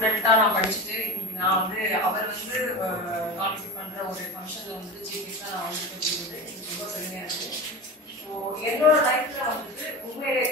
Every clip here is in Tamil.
ஸ்டூடெண்டா நான் படிச்சுட்டு இன்னைக்கு நான் வந்து அவர் வந்து கான்ட்ரிபியூட் பண்ற ஒரு ஃபங்க்ஷன்ல வந்து சீஃப் கெஸ்டா நான் வந்து பேசுறது எனக்கு ரொம்ப பெருமையா இருக்கு. ஸோ என்னோட லைஃப்ல வந்துட்டு உண்மையிலே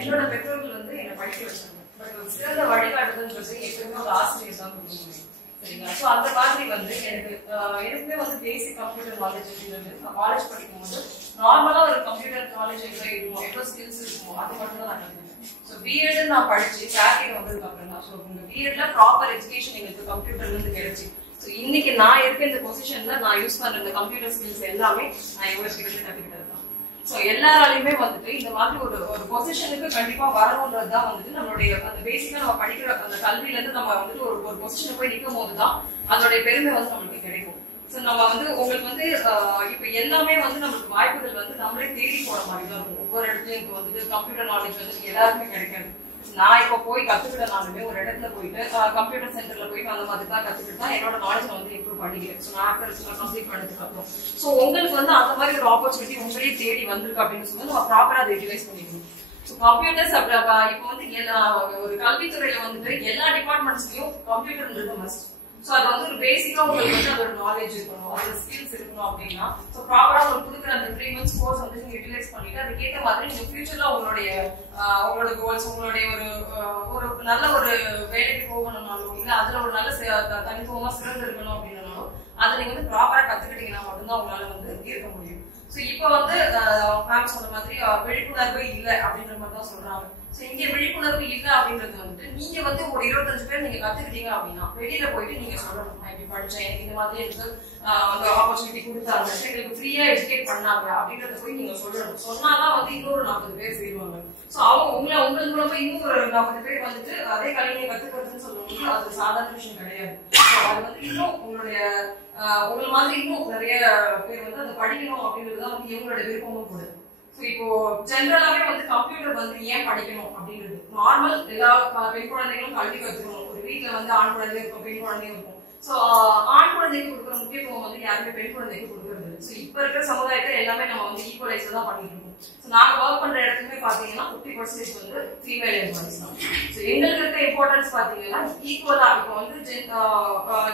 என்னோட பெற்றோர்கள் வந்து என்னை படிக்க வச்சாங்க. பட் ஒரு சிறந்த வழிகாட்டுதல்ன்றது எப்பவுமே ஒரு ஆசிரியர் தான் கொடுக்க முடியும். சரிங்களா? ஸோ அந்த மாதிரி வந்து எனக்குமே வந்து பேசிக் கம்ப்யூட்டர் நாலேஜ் அப்படின்றது நான் காலேஜ் படிக்கும்போது நார்மலா ஒரு கம்ப்யூட்டர் நாலேஜ் இருக்கும், எவ்வளோ ஸ்கில்ஸ் இருக்கும், அது மட்டும் தான் நான் கற்றுக்கிட்டேன். ஸோ பிஎட் நான் படிச்சு கிளாரிட்டி வந்ததுக்கு அப்புறம் தான் ஸோ உங்க பிஎட்ல ப்ராப்பர் எஜுகேஷன் எங்களுக்கு கம்ப்யூட்டர்ல இருந்து கிடைச்சி. ஸோ இன்னைக்கு நான் இருக்க இந்த பொசிஷன்ல நான் யூஸ் பண்ற இந்த கம்ப்யூட்டர் ஸ்கில்ஸ் எல்லாமே நான் இவர்கிட்ட இருந்து கற்றுக்கிட்டது தான். ஸோ எல்லாராலையுமே வந்துட்டு இந்த மாதிரி ஒரு பொசிஷனுக்கு கண்டிப்பா வரணும்ன்றதுதான் வந்துட்டு நம்மளுடைய அந்த பேசிக்கா நம்ம படிக்கிற அந்த கல்வியில இருந்து நம்ம வந்துட்டு ஒரு பொசிஷனுக்கு போய் நிற்கும் போதுதான் அதோடைய பெருமை வந்து நம்மளுக்கு கிடைக்கும். ஸோ நம்ம வந்து உங்களுக்கு வந்து இப்ப எல்லாமே வந்து நம்மளுக்கு வாய்ப்புகள் வந்து நம்மளே தேடி போற மாதிரி தான் இருக்கும். ஒவ்வொரு இடத்துலயும் இப்போ வந்துட்டு கம்ப்யூட்டர் நாலேஜ் வந்து எல்லாருமே கிடைக்காது. நான் இப்ப போய் கத்துக்கிட்டனாலுமே ஒரு இடத்துல போயிட்டு கம்ப்யூட்டர் சென்டர்ல போயிட்டு அந்த மாதிரி தான் கத்துக்கிட்டு தான் என்னோட நாலேஜ் வந்து இம்ப்ரூவ் பண்ணிக்கிறேன். ஸோ நான் ஆஃப்டர் கம்ப்ளீட் பண்ணதுக்கு அப்புறம் ஸோ உங்களுக்கு வந்து அந்த மாதிரி ஒரு ஆப்பர்ச்சுனிட்டி உங்களே தேடி வந்திருக்கு அப்படின்னு சொல்லி நம்ம ப்ராப்பரா அதை யூட்டிலைஸ் பண்ணிக்கணும். ஸோ கம்ப்யூட்டர்ஸ் இப்போ வந்து ஒரு கல்வித்துறையில வந்துட்டு எல்லா டிபார்ட்மெண்ட்ஸ்லயும் கம்ப்யூட்டர்ன்றது மஸ்ட். ஸோ அது வந்து ஒரு பேசிக்கா உங்களுக்கு வந்து அதோட நாலேஜ் இருக்கணும், அதோட ஸ்கில்ஸ் இருக்கணும் அப்படின்னா ஸோ ப்ராப்பரா உங்களுக்கு கொடுக்குற அந்த 3 months கோர்ஸ் வந்து நீங்க யூட்டிலைஸ் பண்ணிட்டு அதுக்கேற்ற மாதிரி நீங்க ஃபியூச்சர்ல உங்களோட கோல்ஸ் உங்களுடைய ஒரு நல்ல ஒரு வேலைக்கு போகணும்னாலும் இல்ல அதுல ஒரு நல்ல தனித்துவமா சிறந்து இருக்கணும் அப்படின்னாலும் அதை நீங்க வந்து ப்ராப்பரா கத்துக்கிட்டீங்கன்னா மட்டும்தான் உங்களால வந்து இருக்க முடியும். ஸோ இப்போ வந்து மேம் சொன்ன மாதிரி விழிப்புணர்வு இல்லை அப்படின்ற மாதிரி தான் சொல்றாங்க. ஸோ இங்க விழிப்புணர்வு இல்லை அப்படின்றது வந்துட்டு நீங்க வந்து ஒரு 25 பேர் நீங்க கத்துக்கிட்டீங்க அப்படின்னா வெளியில போயிட்டு நீங்க சொல்லணும், நான் இப்படி படிச்சேன், எனக்கு இந்த மாதிரி எனக்கு அந்த ஆப்பர்ச்சுனிட்டி கொடுத்தாங்க, எங்களுக்கு ஃப்ரீயா எஜுகேட் பண்ணாங்க அப்படின்றத போய் நீங்க சொல்லணும். சொன்னாதான் வந்து இன்னொரு 40 பேர் சேருவாங்க. ஸோ அவங்க உங்களுக்கு மூலமா இன்னும் ஒரு 40 பேர் வந்துட்டு அதே கலைஞரை கத்துக்கிறதுன்னு சொல்லுவாங்க. அது சாதாரண விஷயம் கிடையாது. அது வந்து இன்னும் உங்களை மாதிரி இன்னும் நிறைய பேர் வந்து அதை படிக்கணும் அப்படின்றதுதான் வந்து இவங்களோட விருப்பமும் கூட. இப்போ ஜெனரலாவே வந்து கம்ப்யூட்டர் வந்து ஏன் படிக்கணும் அப்படின்றது நார்மல் எல்லா பெண் குழந்தைகளும் கல்வி கத்துக்கணும். ஒரு வீட்டுல வந்து ஆண் குழந்தை இருக்கும், பெண் குழந்தையும் இருக்கும். ஸோ ஆண் குழந்தைக்கு கொடுக்குற முக்கியத்துவம் வந்து யாருமே பெண் குழந்தைக்கு கொடுக்கறது இல்லை. ஸோ இப்ப இருக்கிற சமுதாயத்தை எல்லாமே நம்ம வந்து ஈக்குவலைஸ் தான் பண்ணிட்டு இருக்கோம். ஸோ நாங்க ஒர்க் பண்ற இடத்துக்குமே பாத்தீங்கன்னா 50% வந்து ஃபீமேல் எம்ப்ளாயிஸ் தான். ஸோ எங்களுக்கு இருக்க இம்பார்ட்டன்ஸ் பாத்தீங்கன்னா ஈக்குவலா இப்போ வந்து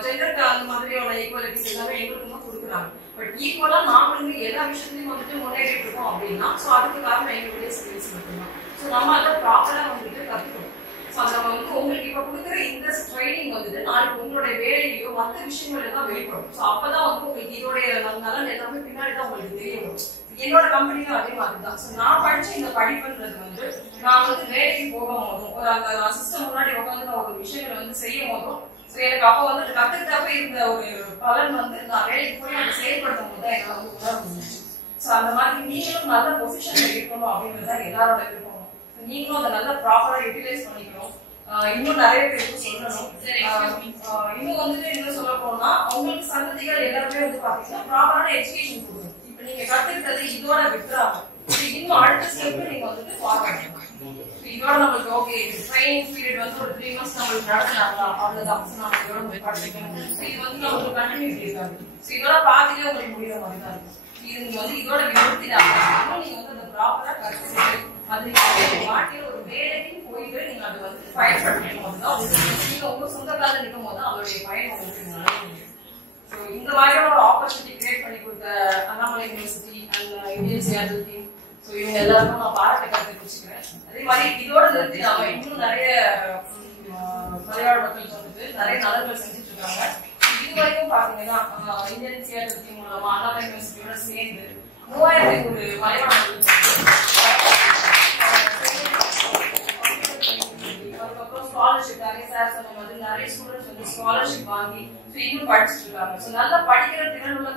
ஜெண்டருக்கு அந்த மாதிரியான ஈக்குவாலிட்டிஸ் எல்லாமே எங்களுக்கு தான் கொடுக்குறாங்க. பட் ஈக்குவலா நாம எல்லா விஷயத்துலயும் வந்துட்டு முன்னேறிட்டு இருக்கோம் அப்படின்னா ஸோ அதுக்கு காரணம் எங்களுடைய ஸ்கில்ஸ் மட்டும்தான். ஸோ நம்ம அதை ப்ராப்பரா வந்துட்டு கத்துக்கணும். ஸோ அதை வந்து உங்களுக்கு இப்ப கொடுக்குற இந்த ட்ரைனிங் வந்துட்டு நாளைக்கு உங்களுடைய வேலையோ மற்ற விஷயங்கள் எல்லாம் வெளிப்படும். ஸோ அப்பதான் வந்து உங்களுக்கு இதோடைய நலன் எல்லாமே பின்னாடி தான் உங்களுக்கு தெரியும். என்னோட கம்பெனியும் அதே மாதிரி தான். ஸோ நான் படிச்ச இந்த படிப்புன்றது வந்து நான் வந்து வேலைக்கு போகும் போதும் ஒரு அந்த சிஸ்டம் முன்னாடி உட்காந்து நான் ஒரு விஷயங்களை வந்து செய்யும் போதும் ஸோ எனக்கு அப்போ வந்து கத்துக்கிட்டப்ப இருந்த ஒரு பலன் வந்து நான் வேலைக்கு போய் அதை செயல்படுத்தும் போது தான் என்னால வந்து உணர முடியும். ஸோ அந்த மாதிரி நீங்களும் நல்ல பொசிஷன்ல இருக்கணும் அப்படின்றது தான் எல்லாரோட விருப்பம். நீங்களும் அதை நல்லா ப்ராப்பரா யூட்டிலைஸ் பண்ணிக்கணும். இன்னும் நிறைய பேருக்கு சொல்லணும். இன்னும் வந்துட்டு என்ன சொல்ல போனா அவங்களுக்கு சந்ததிகள் எல்லாருமே வந்து பாத்தீங்கன்னா ப்ராப்பரான எஜுகேஷன் கொடுக்கணும். இப்ப நீங்க கத்துக்கிட்டது இதோட விட்டுறாங்க, இன்னும் அடுத்த ஸ்டெப் நீங்க வந்துட்டு ஃபார்வர்ட் இதோட நம்மளுக்கு ஓகே ட்ரைனிங் பீரியட் வந்து ஒரு 3 months நம்மளுக்கு நடத்தலாங்களா அவ்வளவுதான். நம்ம இதோட படிக்கணும். இது வந்து நம்மளுக்கு கண்டினியூட்டி இருக்காது. இதோட பாதியிலே உங்களுக்கு முடிகிற மாதிரி தான் இருக்கும். இது நீங்க வந்து இதோட நிறுத்தினாலும் நீங்க வந்து அதை ப்ராப்பரா கற்றுக்கிட்டு அது நீங்க வாழ்க்கையில ஒரு வேலைக்கு போயிட்டு நீங்க அதை வந்து பயன்படுத்தும் போதுதான் நீங்க உங்க சொந்த கால நிற்கும் போது அதோடைய பயன் உங்களுக்கு நல்ல முடியும். ஸோ இந்த மாதிரியான ஒரு ஆப்பர்ச்சுனிட்டி கிரியேட் பண்ணி கொடுத்த Annamalai university and Indian CRL team so இவங்க எல்லாருக்கும் நான் பாராட்ட தெரிவிச்சுக்கிறேன். அதே மாதிரி இதோட நிறுத்தி நாம இன்னும் நிறைய மலையாள மக்களுக்கு வந்துட்டு நிறைய நலன்கள் செஞ்சுட்டு இருக்காங்க. இது வரைக்கும் பாத்தீங்கன்னா இந்தியன் சிஆர்எல் டீம் மூலமா அண்ணாமலை யூனிவர்சிட்டியோட சேர்ந்து 3000 மலையாள மக்களுக்கு ஸ்காலர்ஷிப் நிறைய சார் சொன்ன மாதிரி நிறைய ஸ்டூடெண்ட்ஸ் வந்து ஸ்காலர்ஷிப் வாங்கி இன்னும் படிச்சுட்டு இருக்காங்க. ஸோ நல்லா படிக்கிற திறன் உள்ள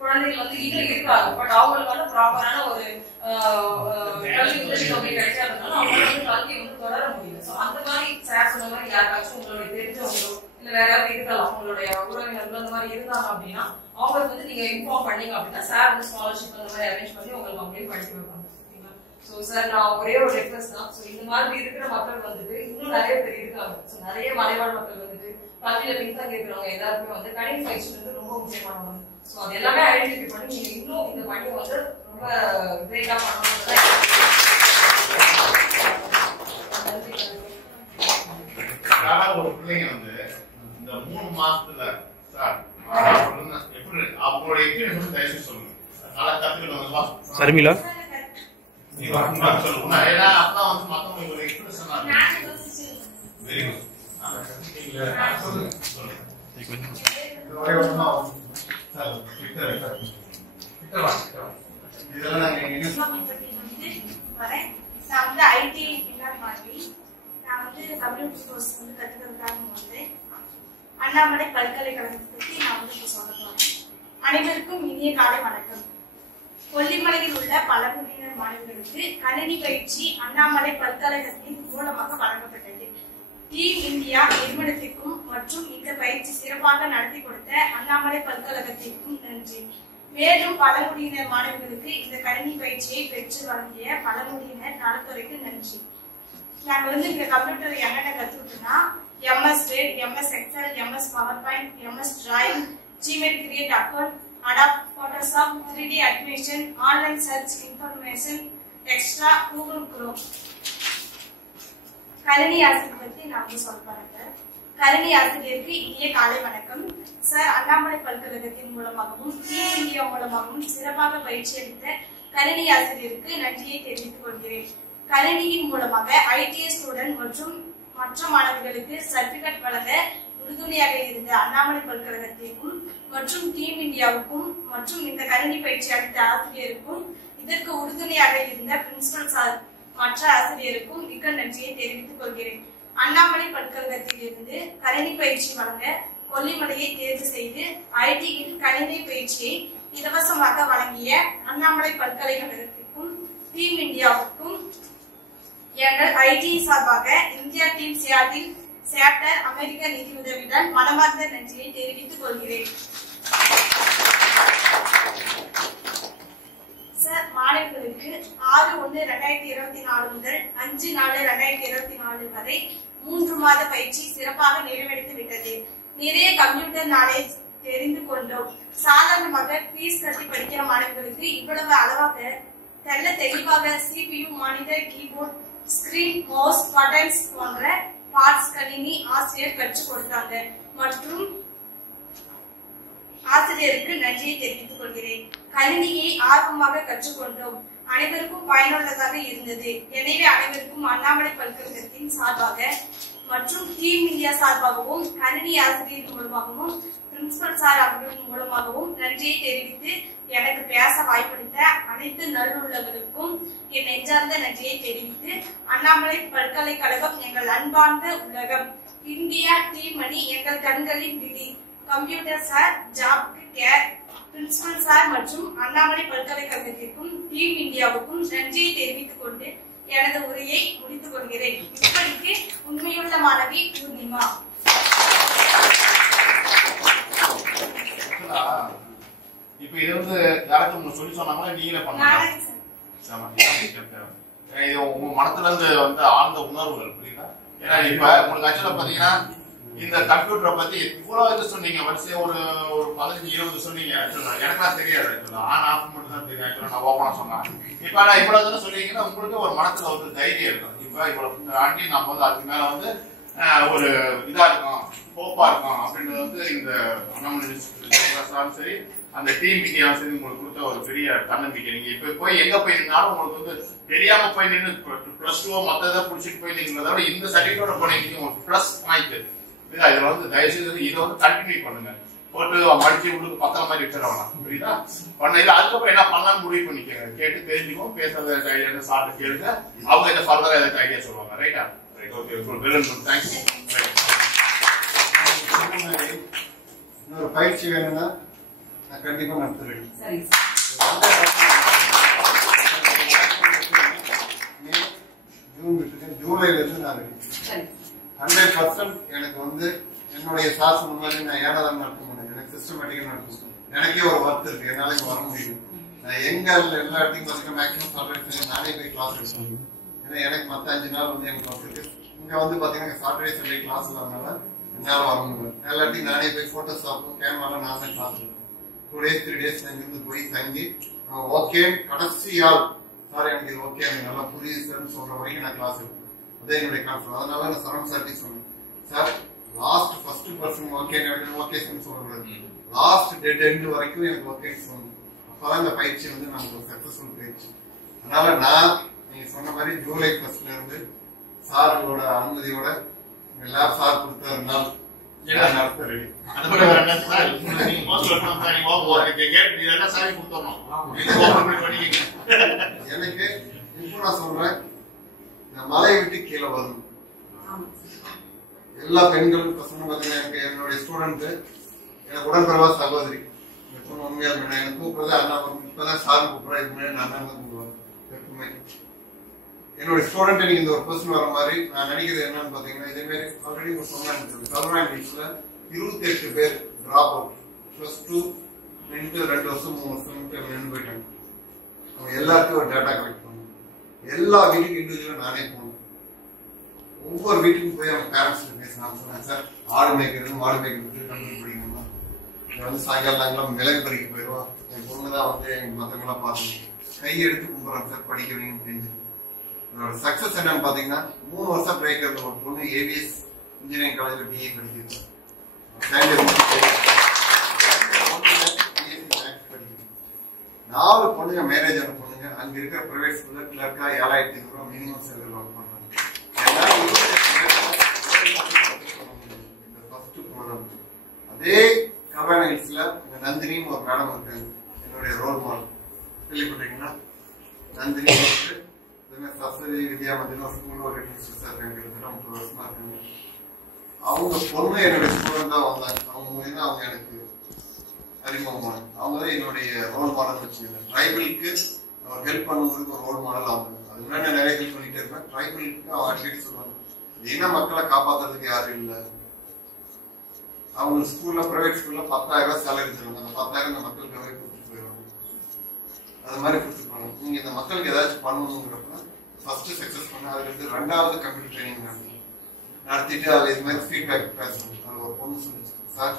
குழந்தைகள் வந்து இன்னும் இருக்காங்க. பட் அவங்களுக்கான ப்ராப்பரான ஒரு கல்வி உதவி கிடைக்காதனால அவங்களால வந்து கல்வியை வந்து தொடர முடியல. ஸோ அந்த மாதிரி சார் சொன்ன மாதிரி யாருக்காச்சும் உங்களுடைய தெரிஞ்சவங்களோ இல்ல வேற யாரும் இருக்கலாம் உங்களுடைய உறவினர்கள் அந்த மாதிரி இருந்தாங்க அப்படின்னா அவங்களுக்கு வந்து நீங்க இன்ஃபார்ம் பண்ணீங்க அப்படின்னா சார் வந்து ஸ்காலர்ஷிப் அந்த மாதிரி அரேஞ்ச் பண்ணி உங்களுக்கு அப்படியே படிக்க வைப்பாங்க. ஸோ சார் நான் ஒரே ஒரு ரெக்வஸ்ட் தான். ஸோ இந்த மாதிரி இருக்கிற மக்கள் வந்துட்டு இன்னும் நிறைய பேர் இருக்காங்க. ஸோ நிறைய மலைவாழ் மக்கள் வந்துட்டு கல்வியில பின்தங்கி இருக்கிறவங்க எல்லாருமே வந்து கணினி பயிற்சி வந்து ரொம்ப முக்கியமானவங்க. ஸோ அது எல்லாமே ஐடென்டிஃபை பண்ணி நீங்க இன்னும் இந்த பணியை வந்து ரொம்ப கிரேட்டா பண்ணணும். நன்றி. ஒரு பிள்ளைங்க வந்து இந்த 3 மாசத்துல சார் எப்படி அவங்களோட எக்ஸ்பீரியன்ஸ் தயவுசெய்து சொல்லுங்க. நல்லா கத்துக்கிட்டவங்களா சர்மிளா சொல்லுங்க. ஏன்னா அப்பதான் வந்து மத்தவங்களுக்கு ஒரு எக்ஸ்பிரஷன் வெரி குட். சொல்லுங்க நான் வந்து ஐடி பின்னர் மாதிரி நான் வந்து கம்ப்யூட்டர் கோர்ஸ் வந்து கற்றுக்கிறதுக்காக வந்து அண்ணாமலை பல்கலைக்கழகத்தை பற்றி நான் வந்து இப்போ சொல்ல போறேன். அனைவருக்கும் இனிய காலை வணக்கம். கொல்லிமலையில் உள்ள பழங்குடியினர் மாணவர்களுக்கு கணினி பயிற்சி அண்ணாமலை பல்கலைக்கழகத்தின் மூலமாக வழங்கப்பட்டது. டீம் இந்தியா நிறுவனத்திற்கும் மற்றும் இந்த பயிற்சி சிறப்பாக நடத்தி கொடுத்த அண்ணாமலை பல்கலைக்கழகத்திற்கும் நன்றி. மேலும் பழங்குடியினர் மாணவர்களுக்கு இந்த கணினி பயிற்சியை பெற்று வழங்கிய பழங்குடியினர் நலத்துறைக்கு நன்றி. நாங்க வந்து இந்த கம்ப்யூட்டர் என்னென்ன கத்துக்கிட்டோம்னா MS Word, MS Excel, MS PowerPoint, MS Drawing, Gmail Create Account, Adobe Photoshop, 3D Animation, Online Search Information, Extra, Google Chrome. கணினி ஆசிரியர் பத்தி நான் வந்து சொல்றேன். கணினி ஆசிரியருக்கு இனிய காலை வணக்கம் சார். அண்ணாமலை பல்கலைக்கழகத்தின் மூலமாகவும் டீம் இந்தியா மூலமாகவும் சிறப்பாக பயிற்சி அளித்த கணினி ஆசிரியருக்கு நன்றியை தெரிவித்துக் கொள்கிறேன். கணினியின் மூலமாக ITS ஸ்டூடெண்ட் மற்றும் மற்ற மாணவர்களுக்கு சர்டிபிகேட் வழங்க உறுதுணையாக இருந்த அண்ணாமலை பல்கலைக்கழகத்திற்கும் மற்றும் டீம் இந்தியாவுக்கும் மற்றும் இந்த கணினி பயிற்சி அளித்த ஆசிரியருக்கும் இதற்கு உறுதுணையாக இருந்த பிரின்சிபல் சார் மற்ற ஆசிரியருக்கும் மிக்க நன்றியை தெரிவித்துக் கொள்கிறேன். அண்ணாமலை பல்கலைக்கழகத்திலிருந்து கணினி பயிற்சி வழங்க கொல்லிமலையை தேர்வு செய்து ஐடியில் கணினி பயிற்சியை இலவசமாக வழங்கிய அண்ணாமலை பல்கலைக்கழகத்திற்கும் டீம் இந்தியாவுக்கும் எங்கள் ஐடி சார்பாக இந்தியா டீம் சியாட்டில் சேப்டர் அமெரிக்க நிதியுதவியுடன் மனமார்ந்த நன்றியை தெரிவித்துக் கொள்கிறேன். சார், மாணவர்களுக்கு 6/1/2024 முதல் 5/4/2024 வரை 3 மாத பயிற்சி சிறப்பாக நிறைவடைந்து விட்டது. நிறைய கம்ப்யூட்டர் நாலேஜ் தெரிந்து கொண்டோம். சாதாரணமாக பீஸ் கட்டி படிக்கிற மாணவர்களுக்கு இவ்வளவு அளவாக தெளிவாக CPU, monitor, keyboard, screen, mouse, buttons போன்ற பார்ட்ஸ் கணினி ஆசிரியர் கற்றுக் கொடுத்தாங்க மற்றும் ஆசிரியருக்கு நன்றியை தெரிவித்துக் கொள்கிறேன். கணினியை ஆர்வமாக கற்றுக்கொண்டோம். அனைவருக்கும் பயனுள்ளதாக இருந்தது. எனவே அனைவருக்கும் அண்ணாமலை பல்கலைக்கழகத்தின் சார்பாக மற்றும் டீம் இந்தியா சார்பாகவும் கணினி ஆசிரியர் மூலமாகவும் பிரின்சிபல் சார் அவர்களின் மூலமாகவும் நன்றியை தெரிவித்து எனக்கு பேச வாய்ப்பளித்த அனைத்து நல்லுள்ளவர்களுக்கும் என் நெஞ்சார்ந்த நன்றியை தெரிவித்து அண்ணாமலை பல்கலைக்கழகம் எங்கள் அன்பார்ந்த உலகம், இந்தியா டீம் அணி எங்கள் கண்களின் விதி, கம்ப்யூட்டர் சார், ஜாப்க்கு கேர், பிரின்சிபல் சார் மற்றும் அண்ணாமலை பல்கலைக்கழகத்திற்கும் டீம் இந்தியாவுக்கும் நன்றியை தெரிவித்துக் கொண்டு எனது உரையை முடித்துக் கொள்கிறேன். இப்படிக்கு உண்மையுள்ள மாணவி பூர்ணிமா. இப்ப இது வந்து யாராச்சும் சொல்லி சொன்னாங்களா நீங்களே பண்ணலாம்? இது உங்க மனத்துல இருந்து வந்து ஆழ்ந்த உணர்வுகள் புரியுதா? ஏன்னா இப்ப உங்களுக்கு ஆக்சுவலா பாத்தீங்கன்னா இந்த கம்ப்யூட்டரை பத்தி இவ்வளவு இது சொன்னீங்க, வரிசையா ஒரு 15-20 சொன்னீங்க. எனக்குலாம் தெரியாது, ஆன் ஆஃப் மட்டும் தான் தெரியும். நான் ஓப்பனா சொன்னேன். இப்ப நான் இவ்வளவு தானே சொன்னீங்கன்னா உங்களுக்கு ஒரு மனசுல ஒரு தைரியம் இருக்கும். இப்ப இவ்வளவு தாண்டி நம்ம வந்து அதுக்கு மேல வந்து ஒரு இதா இருக்கும், ஹோப்பா இருக்கும் அப்படின்றது வந்து இந்த அண்ணாமலை சரி அந்த டீம் இந்தியா சரி உங்களுக்கு கொடுத்த ஒரு பெரிய தன்னம்பிக்கை. நீங்க இப்ப போய் எங்க போய் நின்னாலும் உங்களுக்கு வந்து தெரியாம போய் நின்று +2 மத்ததை புடிச்சிட்டு போய் நின்றதை விட இந்த சர்டிபிகேட்டோட போனீங்க உங்களுக்கு பிளஸ் பாயிண்ட். இதுல வந்து தயவுசெய்து இதை வந்து கண்டினியூ பண்ணுங்க. போட்டு மடிச்சு உங்களுக்கு பத்திர மாதிரி வச்சிடலாம். புரியுதா? பண்ண இல்ல அதுக்கப்புறம் என்ன பண்ணலாம்னு முடிவு பண்ணிக்கோங்க. கேட்டு தெரிஞ்சுக்கோங்க, பேசுறத ஐடியா சாப்பிட்டு கேளுங்க. அவங்க இதை ஃபர்தரா ஏதாச்சும் ஐடியா சொல்லுவாங்க. ரைட்டா? Okay, thanks. இன்னொரு பயிற்சி வேணும்னா நான் கண்டிப்பா நடத்துறேன். ஜூன் விட்டுருக்கேன், ஜூலைல இருந்து நான் 100% எனக்கு வந்து என்னுடைய சாஸ் முன்னாடி நான் ஏடாதான் நடத்த முடியும். எனக்கு சிஸ்டமேட்டிக்கா நடத்த எனக்கே ஒரு ஒர்க் இருக்கு, என்னால வர முடியும். நான் எங்க எல்லா இடத்துக்கும் பார்த்தீங்கன்னா மேக்ஸிமம் சாட்டர்டே நானே போய் கிளாஸ் எடுக்கணும். ஏன்னா எனக்கு மற்ற 5 நாள் வந்து எனக்கு ஒர்க் இருக்கு. இங்க வந்து பாத்தீங்கன்னா சாட்டர்டே சண்டே கிளாஸ் இல்லாதனால என்னால வர முடியும். எல்லா இடத்தையும் நானே போய் போட்டோஷாப்பும் கேமராலாம் நான் தான் கிளாஸ் எடுக்கணும். 2 days 3 days நான் இருந்து போய் தங்கி ஓகே கடைசி ஆள் சார் எனக்கு ஓகே எனக்கு நல்லா புரியுது சார்னு சொல்ற வரைக்கும் நான் கிளாஸ் எடுப்பேன். அதே என்னுடைய கான்ஃபிடன்ஸ். அதனால நான் சரவண சார்ட்டி சொன்னேன், sir last first person okay ஓகேன்னு சொல்லக்கூடாது, லாஸ்ட் டெட் எண்ட் வரைக்கும் எனக்கு ஓகேன்னு சொல்லணும். அப்பதான் இந்த பயிற்சி வந்து நமக்கு ஒரு சக்சஸ்ஃபுல் பயிற்சி. அதனால நான் நீங்க சொன்ன மாதிரி ஜூலை 1 இருந்து சார்களோட அனுமதியோட லேப் சார் கொடுத்தாருன்னா எனக்கு இப்போ நான் சொல்றேன், இந்த மலையை விட்டு கீழே வரும் எல்லா பெண்களும். இப்ப சொன்ன பாத்தீங்கன்னா எனக்கு என்னுடைய ஸ்டூடெண்ட் எனக்கு உடன்பிறவா சகோதரி உண்மையா எனக்கு கூப்பிடுறது அண்ணா, இப்பதான் சார் கூப்பிடுறேன், இதுக்கு முன்னாடி அண்ணா தான் கூப்பிடுவாங்க எப்பவுமே. என்னோட ஸ்டூடெண்ட் நீங்க இந்த ஒரு பர்சன் வர மாதிரி நான் நினைக்கிறது என்னன்னு பாத்தீங்கன்னா, இதே மாதிரி ஆல்ரெடி ஒரு சொன்னாங்க கவர்மெண்ட்ல 28 பேர் டிராப் அவுட் +2 2 வருஷம் 3 வருஷம் நின்று போயிட்டாங்க. அவங்க எல்லாருக்கும் ஒரு டேட்டா கலெக்ட் பண்ணணும், எல்லா வீட்டுக்கும் இண்டிவிஜுவலா நானே போகணும், ஒவ்வொரு வீட்டுக்கும் போய் அவங்க பேரண்ட்ஸ் பேசினாங்க. சொன்னாங்க சார் ஆடு மேய்க்கிறது மாடு மேய்க்கிறது கண்டுபிடி படிக்கணுமா, வந்து சாயங்காலம் நாங்களாம் மிளகு பறிக்க போயிடுவோம், என் பொண்ணுதான் வந்து எங்க மத்தவங்களாம் பார்த்து கையெடுத்து கும்பிடுறாங்க சார் படிக்க வைங்க தெரிஞ்சு. சக்சஸ் என்னன்னு பாத்தீங்கன்னா 3 வருஷம் பிரேக் இருந்த ஒரு பொண்ணு ஏவிஎஸ் இன்ஜினியரிங் காலேஜ்ல பிஏ படிக்குது. 4 பொண்ணுங்க மேரேஜ் ஆன பொண்ணுங்க அங்க இருக்கிற பிரைவேட் ஸ்கூல்ல கிளர்க்கா 7,500 ரூபாய் மினிமம் சேலரி ஒர்க் பண்றாங்க. அதே கவர்னன்ஸ்ல நந்தினின்னு ஒரு மேடம் இருக்காங்க, என்னுடைய ரோல் மாடல். கேள்விப்பட்டீங்கன்னா நந்தினி சரஸ்வதி வித்யா மந்திரம் ஸ்கூல்ல ஒரு கிட்டத்தட்ட 30 வருஷமா இருக்காங்க. அவங்க பொண்ணு என்னுடைய ஸ்டூடெண்ட் தான் வந்தாங்க. அவங்க மூலியமா அவங்க எனக்கு அறிமுகமானாங்க. அவங்க தான் என்னுடைய ரோல் மாடல் வச்சுக்கோங்க. ட்ரைபலுக்கு அவர் ஹெல்ப் பண்ணுவதற்கு ஒரு ரோல் மாடல் அவங்க. அது முன்னாடி நான் நிறைய ஹெல்ப் பண்ணிட்டே இருப்பேன். ட்ரைபலுக்கு அவங்க அட்லீஸ்ட் சொல்லுவாங்க, ஏன்னா மக்களை காப்பாற்றுறதுக்கு யாரும் இல்லை. அவங்க ஸ்கூல்ல பிரைவேட் ஸ்கூல்ல 10,000 ரூபாய் சேலரி தருவாங்க. அந்த 10,000 இந்த மக்களுக்காகவே கொடுத்துட்டு போயிடுவாங்க. அது மாதிரி கொடுத்துருப்பாங்க. நீங்க இந்த மக்களுக்கு ஏதாச்சும் பண்ணணுங்கிறப்ப ஃபர்ஸ்ட் சக்சஸ் பண்ண, அதுக்கு 2வது கம்ப்யூட்டர் ட்ரைனிங் நடத்திட்டு அதுல இது மாதிரி ஃபீட்பேக் பேசணும். அது ஒரு பொண்ணு சொல்லிச்சு, சார்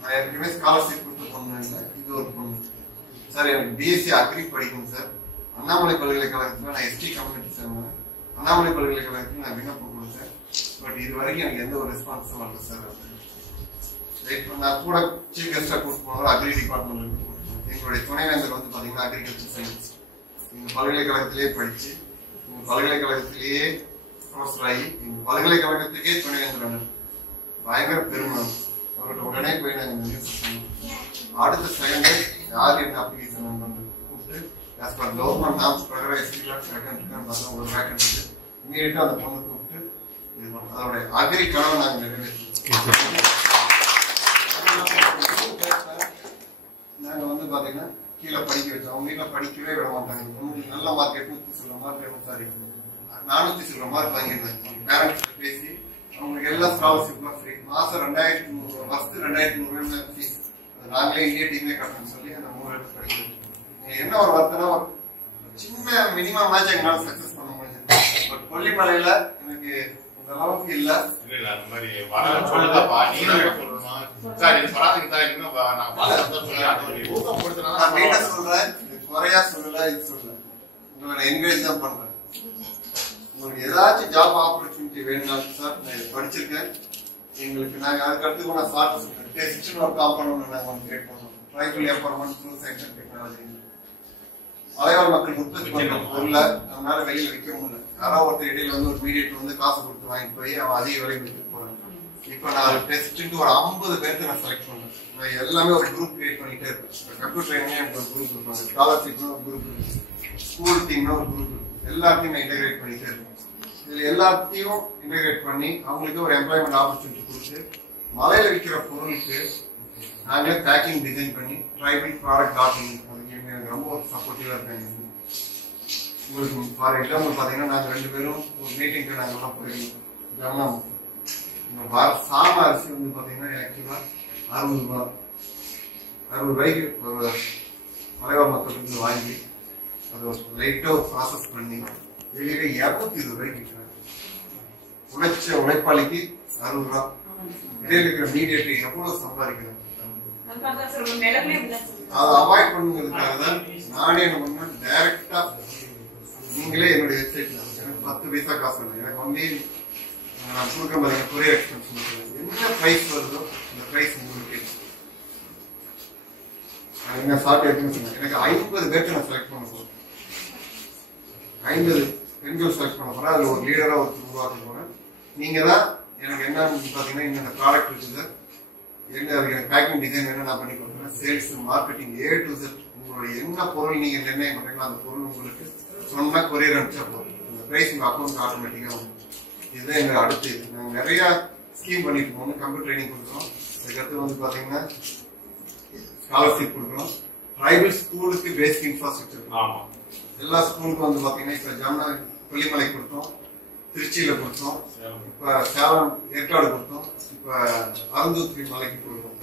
நான் ஏற்கனவே ஸ்காலர்ஷிப் கொடுத்து பொண்ணு இல்லை, இது ஒரு பொண்ணு சார் எனக்கு பிஎஸ்சி அக்ரி படிக்கணும் சார், அண்ணாமலை பல்கலைக்கழகத்துல நான் எஸ்டி கம்யூனிட்டி சேர்ந்தேன், அண்ணாமலை பல்கலைக்கழகத்துல நான் விண்ணப்பம் கொடுத்தேன் சார், பட் இது வரைக்கும் எனக்கு எந்த ஒரு ரெஸ்பான்ஸும் வரல சார். நான் கூட சீஃப் கெஸ்டா கூட்டு போனோம் அக்ரி டிபார்ட்மெண்ட். எங்களுடைய துணைவேந்தர் வந்து பாத்தீங்கன்னா அக்ரிகல்ச்சர் சயின்ஸ் இந்த பல்கலைக்கழகத்திலேயே படிச்சு இந்த பல்கலைக்கழகத்திலேயே ப்ரொஃபஸர் ஆகி இந்த பல்கலைக்கழகத்துக்கே துணைவேந்தர். பயங்கர பெருமை. அவர்கிட்ட உடனே போய் நாங்கள் நியூஸ் பண்ணோம். அடுத்த செகண்டே யார் என்ன அப்ளிகேஷன் வந்து கூப்பிட்டு ஆஸ் பர் கவர்மெண்ட் நாம்ஸ் பிரகாரம் எஸ்டி வேக்கன்ட் ஒரு வேக்கன்ட் இமீடியட்டா அந்த பொண்ணு கூப்பிட்டு இது பண்ணோம். அதோட அக்ரி கனவை நாங்கள் நிறைவேற்றோம். நாங்க வந்து பாத்தீங்கன்னா கீழே படிக்க வச்சோம். அவங்க வீட்டுல படிக்கவே விட மாட்டாங்க. உங்களுக்கு நல்ல மார்க் 800 சொல்ற மார்க் சாரி 400 சொல்ற மார்க் வாங்கியிருந்தாங்க. பேரண்ட்ஸ் பேசி அவங்களுக்கு எல்லா ஸ்காலர்ஷிப்லாம் ஃப்ரீ. மாசம் 2,300 வருஷத்துக்கு 2,300 ஃபீஸ். நாங்களே இந்திய டீமே கட்டணும்னு சொல்லி அந்த 3 வருஷம் படிக்க வச்சோம். என்ன ஒரு வருத்தனா சின்ன மினிமம் மேட்ச் எங்களால சக்சஸ் பண்ண முடிஞ்சது. பட் கொல்லிமலையில எனக்கு இந்த அளவுக்கு இல்ல. அந்த மாதிரி சொல்லுதாப்பா நீங்க சொல்லணுமா சார், இது பராதுக்கு தான் இன்னும் நான் சொல்றேன், குறையா சொல்லல, இது சொல்லல, உங்களை என்கரேஜ் தான் பண்றேன். உங்களுக்கு ஏதாச்சும் ஜாப் ஆப்பர்ச்சுனிட்டி வேணும்னாலும் சார் நான் படிச்சிருக்கேன். எங்களுக்கு நாங்க அதுக்கு அடுத்து கூட சார்ட் டெஸ்ட் ஒர்க் ஆப்பணும் நாங்க ஒன்று கிரியேட் பண்ணோம். Tribal empowerment through science and technology. மலைவாழ் மக்கள் உற்பத்தி பண்ற பொருளை நம்மளால வெளியில விற்க முடியல. யாராவது ஒருத்தர் இடையில வந்து ஒரு மீடியேட் வந்து காசு கொடுத்து வாங்கிட்டு போய் அவன் அதிக விலைக்கு விற்று போறாங்க. இப்ப நான் டெஸ்ட்டுக்கு ஒரு 50 பேருக்கு நான் செலக்ட் பண்ணேன். நான் எல்லாமே ஒரு குரூப் கிரியேட் பண்ணிட்டே இருப்பேன். கம்ப்யூட்டர் ட்ரைனிங்கே எனக்கு ஒரு குரூப் இருப்பாங்க, ஸ்காலர்ஷிப்னு ஒரு குரூப் இருக்கு, ஸ்கூல் டீம்னு ஒரு குரூப் இருக்கு. எல்லாத்தையும் நான் இன்டெகிரேட் பண்ணிட்டே இருப்பேன். இதுல எல்லாத்தையும் இன்டெகிரேட் பண்ணி அவங்களுக்கு ஒரு எம்ப்ளாய்மெண்ட் ஆப்பர்ச்சுனிட்டி கொடுத்து மலையில விற்கிற பொருளுக்கு நாங்களே பேக்கிங் டிசைன் பண்ணி ட்ரைபிள் ப்ராடக்ட் டாட்டிங் அதுக்கு எனக்கு ரொம்ப சப்போர்ட்டிவா இருக்காங்க. உங்களுக்கு ஃபார் எக்ஸாம்பிள் பாத்தீங்கன்னா நாங்க 2 பேரும் ஒரு மீட்டிங்க்கு நாங்க எல்லாம் போயிருக்கோம். சாம அரிசி வந்து பாத்தீங்கன்னா ஆக்சுவலா 60 ரூபாய்க்கு மலைவாழ் மக்களுக்கு வாங்கி அதை ஒரு லைட்டா ஒரு ப்ராசஸ் பண்ணி வெளியில 220 ரூபாய்க்கு உழைச்ச உழைப்பாளிக்கு 60 ரூபா. இடையில இருக்கிற மீடியேட் எவ்வளவு சம்பாதிக்கிறாங்க அதை அவாய்ட் பண்ணுங்கிறதுக்காக தான் நானே என்ன பண்ணேன், டைரக்டா நீங்களே என்னுடைய வெப்சைட்ல எனக்கு 10 பைசா காசு இல்லை, எனக்கு வந்து நான் கொடுக்குற மாதிரி கொரியர் எக்ஸ்பென்ஸ் என்ன ப்ரைஸ் வருதோ அந்த ப்ரைஸ் உங்களுக்கு என்ன ஷார்ட் இருக்குன்னு சொன்னேன். எனக்கு 50 பேருக்கு நான் செலக்ட் பண்ண போறேன். 50 பெண்கள் செலக்ட் பண்ண போறேன். அதுல ஒரு லீடரா ஒருத்தர் உருவாக்க போறேன். நீங்க தான் எனக்கு என்னன்னு பாத்தீங்கன்னா இந்த ப்ராடக்ட் இருக்குது, என்ன அதுக்கு எனக்கு பேக்கிங் டிசைன் என்ன நான் பண்ணி கொடுக்குறேன், sales marketing A to Z உங்களுடைய என்ன பொருள் நீங்க நிர்ணயம் பண்றீங்களோ அந்த பொருள் உங்களுக்கு சொன்னா கொரியர் அனுப்பிச்சா போதும். அந்த பிரைஸ் உங்க அக்கௌண்ட் ஆட்டோமேட்டிக்கா வரும். இதுதான் எங்க அடுத்து. நாங்க நிறைய ஸ்கீம் பண்ணிட்டு போகணும். கம்ப்யூட்டர் ட்ரைனிங் கொடுக்குறோம். அதுக்கடுத்து வந்து பாத்தீங்கன்னா ஸ்காலர்ஷிப் கொடுக்குறோம். ட்ரைபல் ஸ்கூலுக்கு பேசிக் இன்ஃப்ராஸ்ட்ரக்சர் எல்லா ஸ்கூலுக்கும் வந்து பாத்தீங்கன்னா இப்ப ஜமுனா கொல்லிமலை கொடுத்தோம், திருச்சியில கொடுத்தோம், இப்ப சேலம் ஏற்காடு கொடுத்தோம், இப்ப அருந்தூத்தி மலைக்கு கொடுத்தோம்.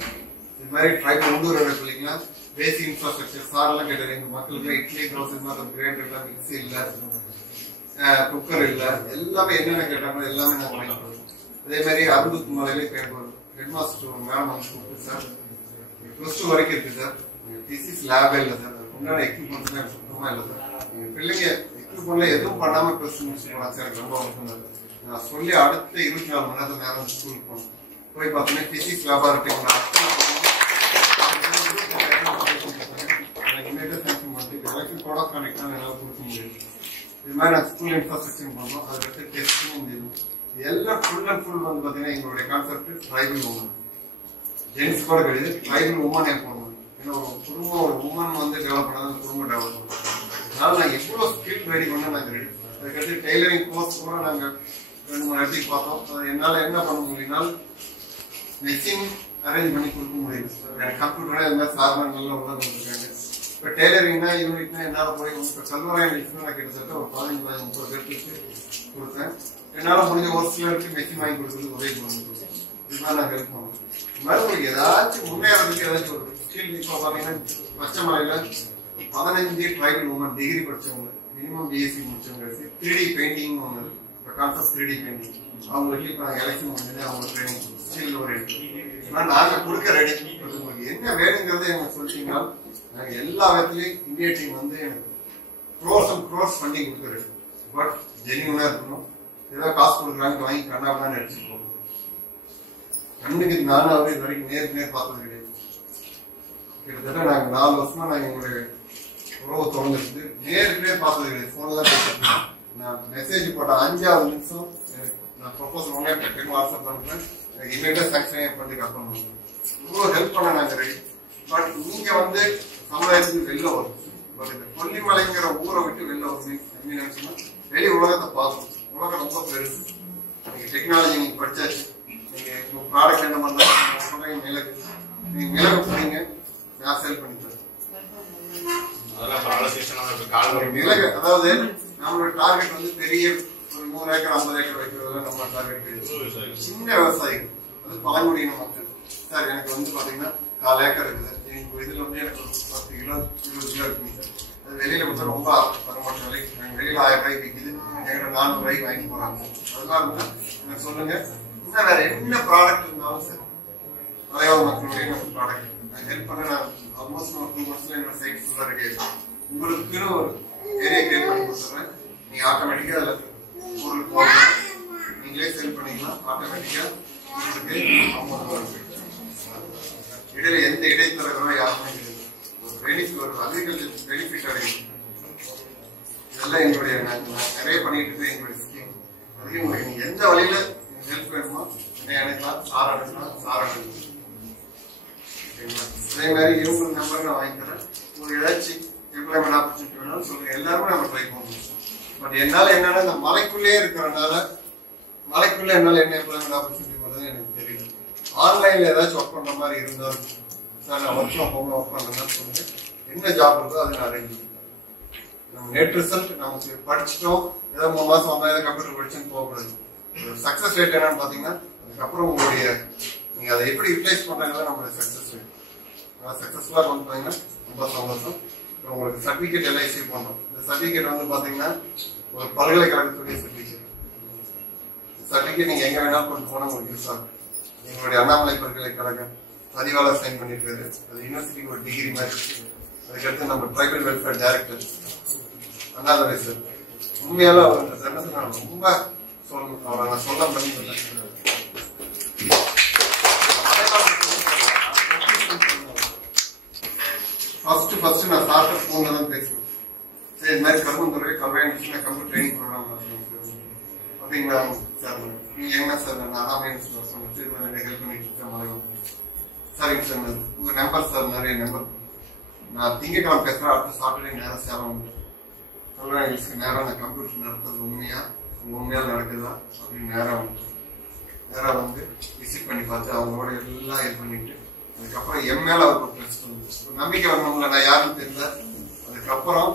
இது மாதிரி ட்ரைபல் உள்ளூர் பள்ளிக்கெல்லாம் பேசிக் இன்ஃப்ராஸ்ட்ரக்சர் சார் எல்லாம் கேட்டாரு. எங்க மக்களுக்கு இட்லி தோசை மாதிரி கிரைண்டர் இல்ல, மிக்சி இல்ல, குக்கர் இல்ல, எல்லாமே என்னென்ன கேட்டாங்களோ எல்லாமே நாங்க வாங்கி கொடுத்தோம். அதே மாதிரி அருந்தூத்தி மலையில இப்ப ஹெட் மாஸ்டர் மேடம் வந்து கூப்பிட்டு சார் +2 வரைக்கும் இருக்கு சார், பிசிக்ஸ் லேபே இல்லை சார், உண்டான எக்யூப்மெண்ட்ஸ் சுத்தமா இல்லை சார், எங்க பிள்ளைங்க எக்யூப்மெண்ட்ல எதுவும் பண்ணாம +2 முடிச்சு போனா சார் எனக்கு ரொம்ப வருத்தம். நான் சொல்லி அடுத்த 24 மணி நேரத்துக்கு நேரம் ஸ்கூலுக்கு போனோம். போய் பார்த்தீங்கன்னா பிசிக்ஸ் லேபார்ட்டரி இது மாதிரி நான் ஸ்கூல் இன்ஃப்ராஸ்ட்ரக்சர் பண்றோம். அதுக்கு டெஸ்டிங் எல்லாம் ஃபுல் அண்ட் ஃபுல் வந்து பாத்தீங்கன்னா எங்களுடைய கான்செப்ட் ட்ரைபல் உமன். ஜென்ஸ் கூட கிடையாது, ட்ரைபல் உமன் போடணும். ஏன்னா ஒரு குடும்பம் ஒரு உமன் வந்து டெவலப் பண்ணாதான் குடும்பம் டெவலப் பண்ணும். அதனால நான் எவ்வளவு ஸ்கில் ரெடி பண்ண நாங்க ரெடி. அதுக்கடுத்து டெய்லரிங் கோர்ஸ் கூட நாங்க 2-3 இடத்துக்கு பார்த்தோம். என்னால என்ன பண்ண முடியும்னால் மெஷின் அரேஞ்ச் பண்ணி கொடுக்க முடியுது. எனக்கு கம்ப்யூட்டரே அது மாதிரி சாதாரண நல்லா உள்ள வந்துருக்காங்க. இப்ப டெய்லரிங்னா யூனிட்னா என்னால போய் இப்ப கல்வராயன் நான் கிட்டத்தட்ட ஒரு 15-30 பேருக்கு கொடுத்தேன். என்னால முடிஞ்ச ஒரு சிலருக்கு மெஷின் வாங்கி கொடுக்குறது உதவி பண்ணுவோம். இது மாதிரி நான் ஹெல்ப் பண்ணுவோம். இது மாதிரி உங்களுக்கு ஏதாச்சும் முன்னேறதுக்கு ஏதாச்சும் ஒரு ஸ்கில். இப்ப பாத்தீங்கன்னா பச்சைமலையில 15 ட்ரைபல் உமன் டிகிரி படிச்சவங்க, மினிமம் பிஎஸ்சி முடிச்சவங்க 3D பெயிண்டிங் ஒன்று, இப்போ கான்செப்ட் 3D பெயிண்டிங் அவங்களுக்கு இப்போ நாங்கள் எலெக்ஷன் முடிஞ்சது அவங்க ட்ரைனிங் ஸ்கில் ஒரு நாங்கள் கொடுக்க ரெடி. உங்களுக்கு என்ன வேணுங்கிறத எனக்கு சொல்லிட்டீங்கன்னா நாங்கள் எல்லா விதத்துலையும் இந்தியா டீம் வந்து எனக்கு க்ரோஸ் பண்ணி கொடுக்குறது. பட் ஜென்யூனா இருக்கணும். ஏதோ காசு கொடுக்குறாங்க வாங்கி கண்ணாதான் நடிச்சுட்டு போகணும். கண்ணுக்கு நானாவே இது வரைக்கும் நேருக்கு பார்த்தது கிடையாது. கிட்டத்தட்ட நாங்கள் 4 வருஷமா நாங்கள் எங்களுடைய உறவு தொடர்ந்துருக்கு. நேருக்கு பார்த்தது கிடையாது. போன்ல தான் பேசிருக்கேன். நான் மெசேஜ் போட்ட 5வது நிமிஷம் நான் ப்ரொபோசல் ஒன்னே டக்குன்னு வாட்ஸ்அப் பண்ணுறேன். எனக்கு இமீடியட்டா சாங்ஷன் பண்ணி அப்புறம் இவ்வளோ ஹெல்ப் பண்ண நாங்கள் ரெடி. பட் நீங்க வந்து சமுதாயத்துக்கு வெளில வரும். பட் இந்த கொல்லிமலைங்கிற ஊரை விட்டு வெளில வரும். வெளி உலகத்தை பார்க்கணும். உலகம் ரொம்ப பெருசு. நீங்க டெக்னாலஜி நீங்க படிச்சாச்சு. நீங்க உங்க ப்ராடக்ட் என்ன பண்ணலாம் மிளகு, நீங்க மிளகு போனீங்க நான் சேல் பண்ணி தரேன். மிளகு அதாவது நம்மளோட டார்கெட் வந்து பெரிய ஒரு 100 ஏக்கர் 50 ஏக்கர் வைக்கிறதுல நம்ம டார்கெட். சின்ன விவசாயிகள் அது பழங்குடியின மக்கள். சார் எனக்கு வந்து பாத்தீங்கன்னா 4 ஏக்கர் இருக்குது. இதுல வந்து எனக்கு 10 கிலோ 20 கிலோ இருக்குங்க சார். அது வெளியில கொடுத்தா ரொம்ப வரமாட்டோம். வெளியில 1000 ரூபாய்க்கு விற்குது, எங்கிட்ட 400 ரூபாய்க்கு வாங்கி போறாங்க. அதெல்லாம் எனக்கு சொல்லுங்க. இன்னும் வேற என்ன ப்ராடக்ட் இருந்தாலும் சார் மலையாள மக்களுடைய நம்ம ப்ராடக்ட் நான் ஹெல்ப் பண்ண. நான் ஆல்மோஸ்ட் 2 மாசத்துல என்னோட சைட் ஃபுல்லா இருக்கு. உங்களுக்கு ஒரு ஏரியா கிரியேட் பண்ணி கொடுத்துறேன். நீங்க ஆட்டோமேட்டிக்கா அதுல பொருள் போடலாம், நீங்களே சேல் பண்ணிக்கலாம். ஆட்டோமேட்டிக்கா உங்களுக்கு அமௌண்ட் வரும். இடையில எந்த இடைத்தரகரோ யாருமே கிடையாது. ஒரு பெனிஃபிட், ஒரு அக்ரிகல்ச்சர் பெனிஃபிட் அடையும். இதெல்லாம் எங்களுடைய நிறைய பண்ணிட்டு இருக்கு எங்களுடைய ஸ்கீம். அதுக்கு உங்களுக்கு நீங்க எந்த வழியில ஹெல்ப் வேணுமோ என்ன அனுப்பலாம். சார் அனுப்பலாம், சார் அனுப்பலாம். அதே மாதிரி இவங்க நம்பர் நான் வாங்கி தரேன். உங்களுக்கு ஏதாச்சும் எம்ப்ளாய்மெண்ட் ஆப்பர்ச்சுனிட்டி வேணாலும் சொல்லுங்க. எல்லாருமே நம்ம ட்ரை பண்ணுவோம். பட் என்னால என்னன்னா இந்த மலைக்குள்ளே இருக்கிறனால மலைக்குள்ள என்னால என்ன எம்ப்ளாய்மெண்ட் ஆப்பர்ச்சுனிட்டி பண்றது எனக்கு தெரியல. ஆன்லைன்ல ஏதாச்சும் ஒர்க் பண்ற மாதிரி இருந்தாலும் சார் நான் ஒர்க் ஃப்ரம் ஹோம்ல ஒர்க் பண்றேன்னா சொல்லுங்க. என்ன ஜாப் இருக்கோ அதை நான் அரேஞ்ச் பண்ணுறேன். நம்ம நெட் ரிசல்ட் நமக்கு படிச்சுட்டோம், ஏதோ 3 மாசம் வந்தா கம்ப்யூட்டர் படிச்சுன்னு போகக்கூடாது. சக்சஸ் ரேட் என்னன்னு பாத்தீங்கன்னா அதுக்கப்புறம் உங்களுடைய நீங்க அதை எப்படி யூட்டிலைஸ் பண்றீங்களா நம்மளுடைய சக்சஸ் ரேட். சக்சஸ்ஃபுல்லா கொண்டு போனீங்கன்னா ரொம்ப சந்தோஷம். உங்களுக்கு சர்டிபிகேட் எல்லாம் இஷ்யூ பண்றோம். இந்த சர்டிபிகேட் வந்து பாத்தீங்கன்னா ஒரு பல்கலைக்கழகத்துடைய சர்டிபிகேட். சர்டிபிகேட் நீங்க எங்க வேணாலும் கொண்டு போனா உங்களுக்கு யூஸ் ஆகும். எங்களுடைய அண்ணாமலை பல்கலைக்கழகம் பதிவாளர் சைன் பண்ணிருக்காரு. அது யூனிவர்சிட்டிக்கு ஒரு டிகிரி மாதிரி. அதுக்கடுத்து நம்ம tribal welfare director Annadurai sir. உண்மையால அவர் இந்த தருணத்தை நான் ரொம்ப அவரை சொல்ல பண்ணி ஃபர்ஸ்ட் நான் சார்ட்ட ஃபோன்ல தான் பேசுவேன். சரி இந்த மாதிரி கருமந்துறை கல்வியான கம்ப்யூட்டர் ட்ரைனிங் ப்ரோக்ராம் அப்படிங்களா சார், நீங்க என்ன சார் நான் அனாமைன்னு சொன்னேன், நிறைய ஹெல்ப் பண்ணிட்டு இருக்கேன். சரிங்க சார், உங்க நம்பர் சார் நிறைய நம்பர் நான் திங்கக்கிழமை பேசுறேன், அடுத்த சாட்டர்டே நேரம் சேலம் கல்வியான நேரம் நான் கம்ப்யூட்டர் நடத்துறது உண்மையாக நடக்குதா அப்படின்னு நேரம் வந்து விசிட் பண்ணி பார்த்து அவங்களோட எல்லாம் ஹெல்ப் பண்ணிட்டு அதுக்கப்புறம் என் மேல அவருக்கு நம்பிக்கை வரணும்ல, நான் யாருன்னு தெரியல. அதுக்கப்புறம்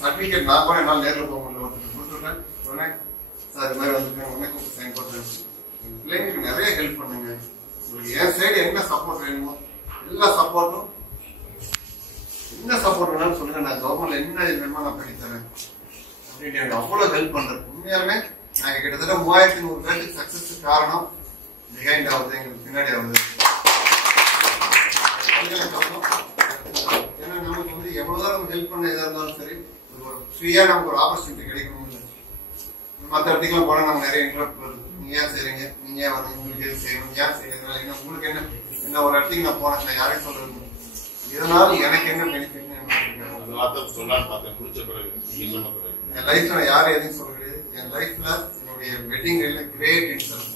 சர்டிபிகேட் நான் கூட என்னால் நேரில் போக முடியல, ஒருத்தர் கொடுத்துட்டேன். உடனே சார் இது மாதிரி வந்துருக்கேன், உடனே கூப்பிட்டு சைன் போட்டேன். பிள்ளைங்களுக்கு நிறைய ஹெல்ப் பண்ணுங்க. உங்களுக்கு என் சைடு என்ன சப்போர்ட் வேணுமோ எல்லா சப்போர்ட்டும், என்ன சப்போர்ட் வேணும்னு சொல்லுங்க, நான் கவர்மெண்ட்ல என்ன வேணுமோ நான் பண்ணி தரேன் அப்படின்ட்டு எனக்கு அவ்வளோ ஹெல்ப் பண்றேன். உண்மையாலுமே நாங்கள் கிட்டத்தட்ட 3100 பேருக்கு சக்சஸ் காரணம் பிஹைண்ட் ஆகுது, எங்களுக்கு பின்னாடி ஆகுது. ஏன்னா நமக்கு வந்து எவ்வளவுதான் நம்ம ஹெல்ப் பண்ண எதா இருந்தாலும் சரி, ஒரு ஃப்ரீயா நமக்கு ஒரு ஆப்பர்ச்சுனிட்டி கிடைக்கணும். மற்ற இடத்துக்குலாம் போனா நம்ம நிறைய இன்ட்ரெஸ்ட் வருது, நீங்க ஏன் செய்றீங்க, நீங்க ஏன் வந்து உங்களுக்கு எது செய்யணும், ஏன் செய்யறதுனால என்ன உங்களுக்கு என்ன ஒரு இடத்துக்கு நான் போனேன், நான் யாரையும் சொல்றது இதனால எனக்கு என்ன பெனிஃபிட் என் லைஃப்ல நான் யாரும் எதையும் சொல்ல கிடையாது. என் லைஃப்ல என்னுடைய வெட்டிங் டேல கிரேட் இன்சிடென்ட்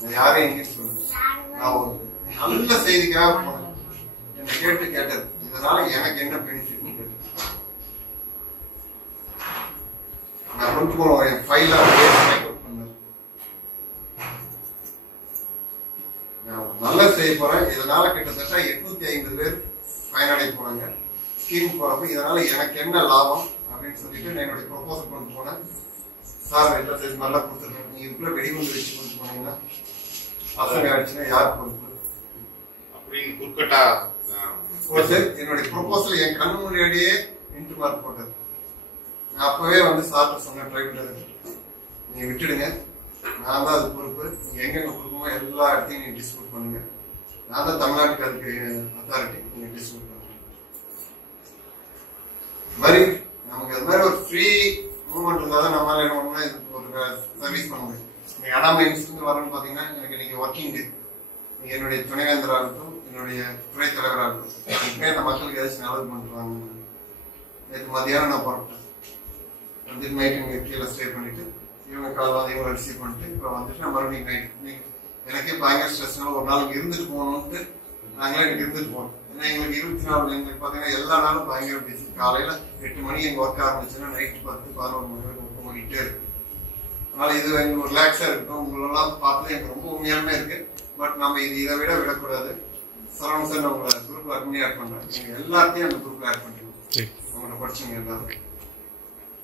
நான் யாரையும் எங்கேயும் சொல்லுவேன். நான் ஒரு நல்ல செய்திக்காக போனேன், என்னை கேட்டது இதனால எனக்கு என்ன பெனிஃபிட் நான் கொண்டு போன என் ஃபைல பண்ணேன். நான் நல்லா செய்ய போறேன், இதனால கிட்டத்தட்ட 850 பேர் பயனடை போனாங்க ஸ்கீம் போறப்ப. இதனால எனக்கு என்ன லாபம் அப்படின்னு சொல்லிட்டு நான் என்னுடைய ப்ரொபோசல் கொண்டு போனேன். சார் எல்லா சைஸ் நல்லா கொடுத்துருக்கேன், நீங்க இதுக்குள்ள வெடிகுண்டு வச்சு கொண்டு போனீங்கன்னா பசங்க ஆயிடுச்சுன்னா யார் பொறுப்பு அப்படின்னு குறுக்கட்டா என்னுடைய ப்ரொபோசல் என் கண்ணு முன்னாடியே இன்ட்டு மார்க் போட்டது. நான் அப்பவே வந்து சார்ட்ட சொன்னேன், டிரைவர் நீங்க விட்டுடுங்க, நான் தான் அது பொறுப்பு, நீங்க எங்கெங்க கொடுக்குமோ எல்லா இடத்தையும் நீங்க டிஸ்ட்ரிபியூட் பண்ணுங்க, நான் தான் தமிழ்நாட்டுக்கு அதுக்கு அத்தாரிட்டி, நீங்க டிஸ்ட்ரிபியூட் பண்ணுங்க. மாதிரி நமக்கு அது மாதிரி ஒரு ஃப்ரீ மூவ்மெண்ட் இருந்தால் தான் நம்மளால என்ன பண்ணணும், இதுக்கு ஒரு சர்வீஸ் பண்ண முடியும். நீங்க அனாம இன்ஸ்டியூட் வரணும்னு பாத்தீங்கன்னா எனக்கு இன்னைக்கு ஒர்க்கிங் டே. நீங்க என்னுடைய துணைவேந்தராகட்டும், என்னுடைய துறை தலைவராகட்டும், இப்பவே இந்த மக்களுக்கு ஏதாச்சும் நல்லது பண்ணுறாங்க. நேற்று மதியானம் நான் புறப்பட்டேன், வந்து நைட்டு இங்கே கீழே ஸ்டே பண்ணிட்டு இவங்க காலையில் இவங்களை ரிசீவ் பண்ணிட்டு இப்போ வந்துட்டு நான் மறுபடியும் நைட் எனக்கே பயங்கர ஸ்ட்ரெஸ்னால ஒரு நாளைக்கு இருந்துட்டு போகணும்ட்டு நாங்களே எனக்கு இருந்துட்டு போனோம். ஏன்னா எங்களுக்கு 24 எங்களுக்கு பார்த்தீங்கன்னா எல்லா நாளும் பயங்கர பிஸி. காலையில் 8 மணிக்கு எங்கள் ஒர்க் ஆரம்பிச்சுன்னா நைட்டு 10, 11 மணி வரைக்கும் ஒர்க் பண்ணிகிட்டே இருக்கு. அதனால இது எங்களுக்கு ஒரு ரிலாக்ஸாக இருக்கும். உங்களெல்லாம் பார்த்து எனக்கு ரொம்ப உண்மையாலுமே இருக்கு. பட் நம்ம இதை விடக்கூடாது. சரவணன் சார் நான் உங்களை குரூப்ல அட்மிட் ஆட் பண்றேன், நீங்க எல்லாத்தையும் அந்த குரூப்ல ஆட் பண்ணிக்கணும். உங்களை படிச்சவங்க எல்லாரும்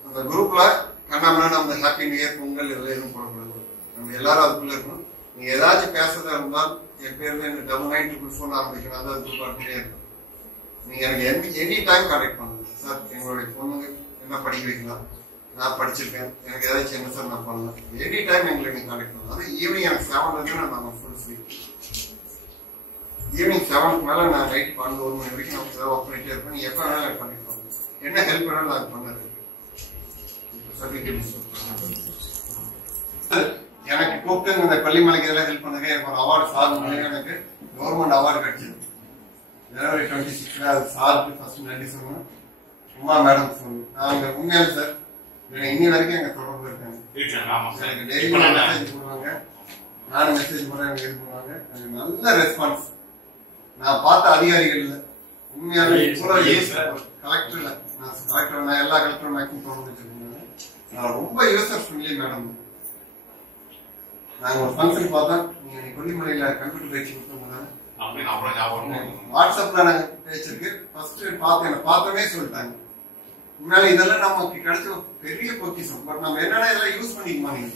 அந்த குரூப்ல கண்ணாமனா நம்ம ஹாப்பி நியூ இயர் பொங்கல் இதெல்லாம் எதுவும் போடக்கூடாது. நம்ம எல்லாரும் அதுக்குள்ள இருக்கணும். நீங்க ஏதாச்சும் பேசுறதா இருந்தால் என் பேர்ல எனக்கு 9944 ஆரம்பிக்கணும், அதாவது குரூப் அட்மிட்டே இருக்கும். நீங்க எனக்கு எனி டைம் கான்டாக்ட் பண்ணுங்க. சார் எங்களுடைய பொண்ணுங்க என்ன படிக்க வைக்கலாம், நான் படிச்சிருக்கேன், எனக்கு ஏதாச்சும் என்ன சார் நான் பண்ணலாம், எனி டைம் எங்களுக்கு நீங்க கான்டாக்ட் பண்ணலாம். அது ஈவினிங் எனக்கு 7 இருக்கு, நான் ஃபுல் ஃப்ரீ. ஈவினிங் 7க்கு மேல நான் நைட் 12 மணி வரைக்கும் நமக்கு ஏதாவது ஒர்க் பண்ணிட்டே இருப்பேன். நீங்க எப்ப வேணாலும் எனக்கு கான்டாக்ட் பண்ணுங்க, என்ன ஹெல்ப் வேணாலும் நான் பண்ணது. எனக்கு கூப்பிட்டு இந்த பள்ளிமலைக்கு எல்லாம் ஹெல்ப் பண்ணுங்க, எனக்கு ஒரு அவார்டு சார் எனக்கு கவர்மெண்ட் அவார்டு கிடைச்சது ஜனவரி 26. அது சாருக்கு ஃபர்ஸ்ட் நன்றி சொன்னேன். உமா மேடம் சொன்னேன். நாங்க உண்மையாலும் சார் இன்னி வரைக்கும் எங்க தொடர்பு இருக்காங்க. எனக்கு டெய்லி மெசேஜ் போடுவாங்க, நானும் மெசேஜ் போடுறேன், எனக்கு இது பண்ணுவாங்க. எனக்கு நல்ல ரெஸ்பான்ஸ். நான் பார்த்த அதிகாரிகள் இல்லை உண்மையாலே கலெக்டர் இல்லை, நான் கலெக்டர், நான் எல்லா கலெக்டரும் மேக்ஸிமம் தொடர்பு வச்சிருக்கேன். நான் ரொம்ப யூசர் ஃப்ரெண்ட்லி மேடம். நாங்க ஒரு ஃபங்க்ஷன் பார்த்தா நீங்க கொல்லிமலையில கம்ப்யூட்டர் பயிற்சி கொடுத்தோம், வாட்ஸ்அப்ல நாங்க பேச்சிருக்கு. ஃபர்ஸ்ட் பார்த்தோன்னே சொல்லிட்டாங்க, உண்மையால இதெல்லாம் நமக்கு கிடைச்ச பெரிய பொக்கிஷம். பட் நம்ம என்னன்னா இதெல்லாம் யூஸ் பண்ணிக்க மாட்டேங்க.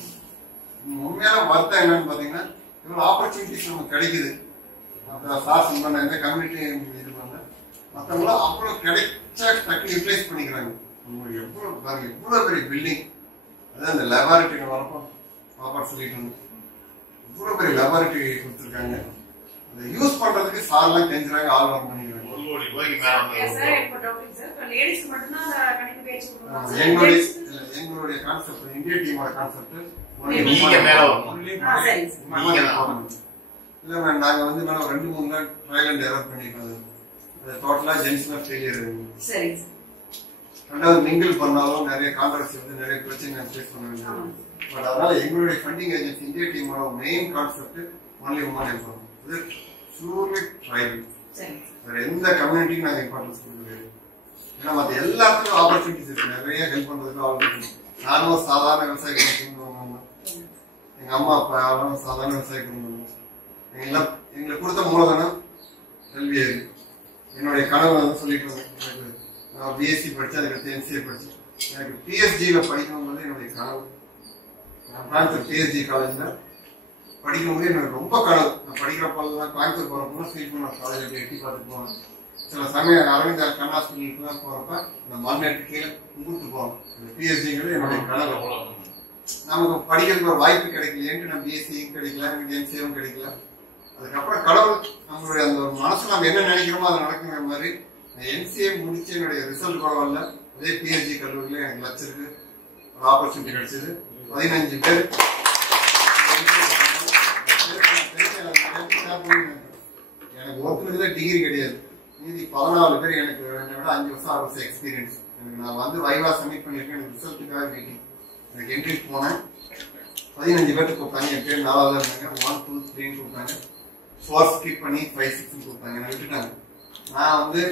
உண்மையால வருத்தம் என்னன்னு பாத்தீங்கன்னா இவ்வளவு ஆப்பர்ச்சுனிட்டிஸ் நமக்கு கிடைக்குது. சார்ஸ் பண்ண எந்த கம்யூனிட்டி இது பண்ண மற்றவங்களும் அவ்வளவு கிடைச்சா டக்கு யூட்டிலைஸ் பண்ணிக்கிறாங்க. எவ்வளவு பெரிய பில்டிங், அதான் அந்த லெபார்டரி வரப்போ பாப்பா சொல்லிட்டு இவ்வளவு பெரிய லெபார்டரி கொடுத்துருக்காங்க. அதை யூஸ் பண்றதுக்கு சார்லாம் தெரிஞ்சுறாங்க, ஆள் வர பண்ணிக்கிறாங்க. சார் இப்போ டாபிக் சார் லேடிஸ் மட்டும் தான் கணினி எங்களுடைய கான்செப்ட் இந்தியா டீமோட கான்செப்ட் நீங்க மேல வரணும். இல்ல மேம் நாங்க வந்து மேடம் 2-3 நாள் ட்ரையல் அண்ட் எரர் பண்ணிருக்கோம். அது டோட்டலா ஜென்ஸ்னா ஃபெயிலியர். சரி. ரெண்டாவது மிங்கிள் பண்ணாலும் நிறைய கான்ட்ராக்ட்ஸ் வந்து நிறைய பிரச்சனை ஃபேஸ் பண்ண வேண்டியது. பட் அதனால எங்களுடைய ஃபண்டிங் ஏஜென்சி இந்தியா டீமோட main concept only women empowerment. இது பியூர்லி ட்ரைபல். சரி. வேற எந்த கம்யூனிட்டிக்கும் நாங்க இம்பார்ட்டன்ஸ் கொடுக்கறது. ஏன்னா மற்ற எல்லாத்துக்கும் ஆப்பர்ச்சுனிட்டிஸ் இருக்கு. நிறைய ஹெல்ப் பண்றதுக்கு ஆப்பர்ச்சுனிட்டி. நானும் ஒரு சாதாரண விவசாய குடும்பம். எங்க அம்மா அப்பா யாரும் சாதாரண விவசாய குடும்பம். எங்களுக்கு கொடுத்த மூலதனம் கல்வியா இருக்கு. என்னுடைய கனவு வந்து சொல்லிட்டு நான் பிஎஸ்சி படிச்சேன், அதுக்கு எம்சிஏ படிச்சேன். எனக்கு பிஎஸ்ஜியில படிக்கணுங்கிறது என்னுடைய கனவு. நான் கோயம்புத்தூர் பிஎஸ்ஜி காலேஜ்ல படிக்கும்போது எனக்கு ரொம்ப கனவு. நான் படிக்கிறப்பெல்லாம் கோயம்புத்தூர் போறப்போ ஃபீல் பண்ண காலேஜ் எட்டி பார்த்துட்டு போவேன். சில சமயம் அரவிந்த் கண் ஹாஸ்பிட்டலுக்குலாம் போறப்ப இந்த மண்ணெட்டு கீழே கூப்பிட்டு போவோம். பிஎஸ்ஜிங்கிறது என்னுடைய கனவு. நமக்கு படிக்கிறதுக்கு ஒரு வாய்ப்பு கிடைக்கலையேன்ட்டு நான் பிஎஸ்சியும் கிடைக்கல, எனக்கு எம்சிஏவும் கிடைக்கல. அதுக்கப்புறம் கடவுள் நம்மளுடைய அந்த ஒரு மனசுல நம்ம என்ன நினைக்கிறோமோ அதை நடக்குங்கிற மாதிரி எம்சிஏ முடிச்சு என்னுடைய ரிசல்ட் பரவாயில்ல. அதே பிஎஸ்ஜி கல்லூரியில எனக்கு லட்சருக்கு ஒரு ஆப்பர்ச்சுனிட்டி கிடைச்சது. 15 பேர் எனக்கு ஒருத்தருக்கு டிகிரி கிடையாது. மீதி 14 பேர் எனக்கு என்னை விட 5 வருஷம் 6 வருஷம் எக்ஸ்பீரியன்ஸ். எனக்கு நான் வந்து வைவா சப்மிட் பண்ணிருக்கேன். எனக்கு ரிசல்ட்டுக்காக மீட்டிங் எனக்கு என்ட்ரி போனேன். 15 பேருக்கு கூப்பிட்டாங்க. என் பேர் 4ஆவது இருந்தாங்க. 1, 2, 3 கூப்பிட்டாங்க. 4 ஸ்கிப் பண்ணி 5, 6 கூப்பிட்டாங்க. என்னை விட்டுட்டாங்க. நான் வந்து